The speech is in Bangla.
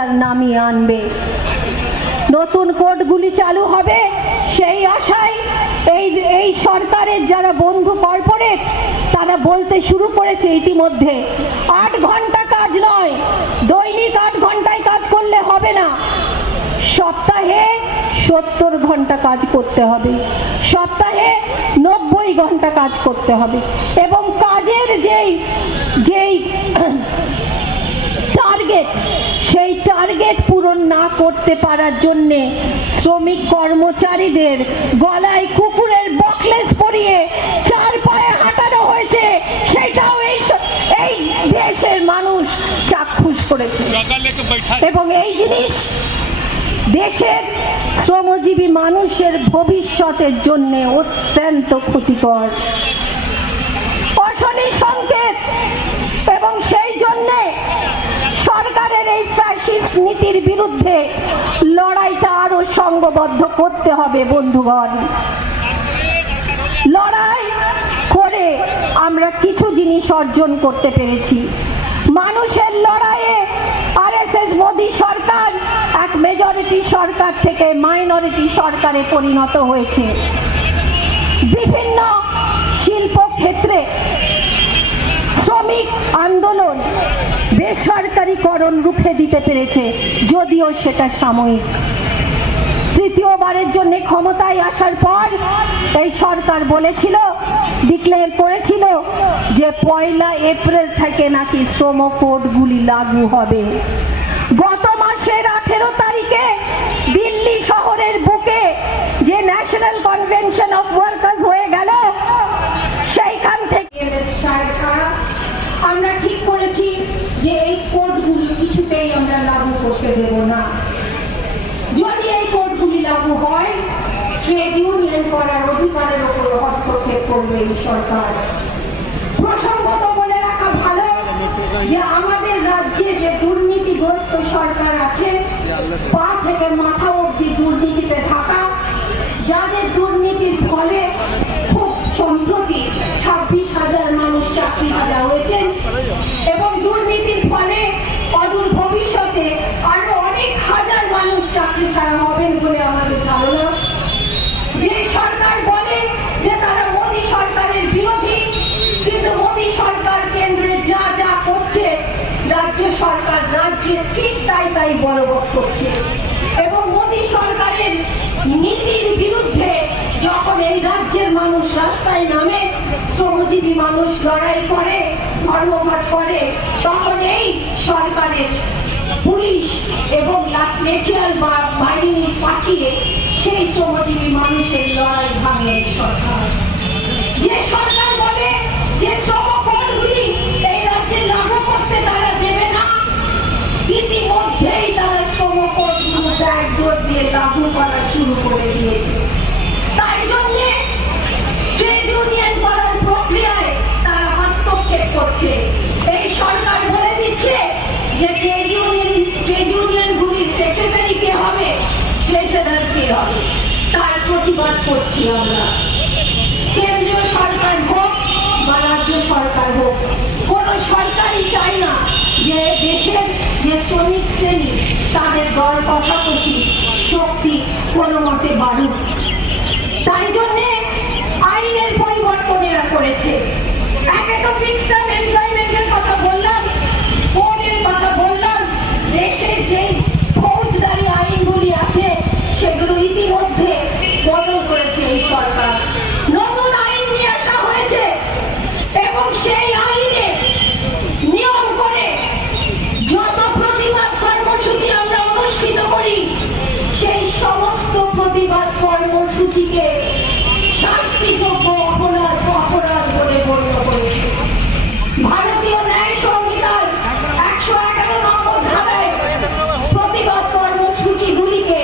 নামিয়ে আনবে। নতুন কোর্টগুলি চালু হবে, সেই আশায় এই এই সরকারের যারা বন্ধু কর্পোরেট, তারা বলতে শুরু করেছে ইতিমধ্যে, আট ঘণ্টা কাজ নয়, দৈনিক আট ঘন্টায় কাজ করলে হবে না। সপ্তাহে সত্তর ঘণ্টা কাজ করতে হবে, সপ্তাহে নব্বই ঘণ্টা কাজ করতে হবে। এবং কাজের যেই যেই টার্গেট সেই টার্গেট পূরণ না করতে পারার জন্যে শ্রমিক কর্মচারীদের গলায় কুকুরের বকলেস পরিয়ে চার পায়ে হাঁটানো হয়েছে। সেটাও এই এই দেশের মানুষ চাক্ষুষ করেছে। এবং এই জিনিস দেশের শ্রমজীবী মানুষের ভবিষ্যতের জন্য অত্যন্ত ক্ষতিকর। ফ্যাসিস্ট নীতির বিরুদ্ধে লড়াইটা আরও সংঘবদ্ধ করতে হবে, বন্ধুগণ। লড়াই করে আমরা কিছু জিনিস অর্জন করতে পেরেছি। মানুষের লড়াইয়ে আরএসএস মোদী সরকার এক মেজরিটি সরকার থেকে মাইনরিটি সরকারে পরিণত হয়েছে। বিভিন্ন শিল্প ক্ষেত্রে শ্রমিক আন্দোলন বেসরকারীকরণ রুখে দিতে পেরেছে, যদিও সেটা সাময়িক। তৃতীয়বারের জন্য ক্ষমতায় আসার পর এই সরকার বলেছিল ডিক্লেয়ার করেছিল যে পয়লা এপ্রিল থেকে নাকি শ্রম কোডগুলি লাগু হবে। গত মাসের আঠেরো তারিখে দিল্লি শহরের বুকে যে ন্যাশনাল কনভেনশন অফ ওয়ার্কার্স হয়ে গেল সেইখান থেকে EMS সার ছাড়া আমরা ঠিক করেছি যে এই কোডগুলি কিছুতেই আমরা লাগু করতে দেব না যদি এই কোডগুলি লাগু হয় ট্রেড ইউনিয়ন করার অধিকারের উপর হস্তক্ষেপ করবে এই সরকার। প্রসঙ্গত বলে রাখা ভালো যে আমাদের রাজ্যে যে দুর্নীতিগ্রস্ত সরকার আছে, পা থেকে মাথা অব্দি দুর্নীতিতে থাকা, যাদের দুর্নীতির ফলে খুব সম্প্রতি ছাব্বিশ হাজার মানুষ চাকরি হারা রাজ্য সরকার রাজ্যে ঠিক তাই তাই বলবৎ করছে। এবং মোদী সরকারের নীতির বিরুদ্ধে যখন এই রাজ্যের মানুষ রাস্তায় নামে, শ্রমজীবী মানুষ লড়াই করে ধর্মঘট করে, তখন এই সরকারের পুলিশ এবং ন্যাচারাল বা বাহিনী পাঠিয়ে সেই শ্রমজীবী মানুষের লড়াই ভাঙে সরকার। যে সরকার বলে যে শ্রমকরগুলি দেশের যে শ্রমিক শ্রেণি, তাদের দর কষাকষি শক্তি কোনো মতে বাড়ুক। তাই জন্যে আইনের পরিবর্তন এরা করেছে। একে তো publique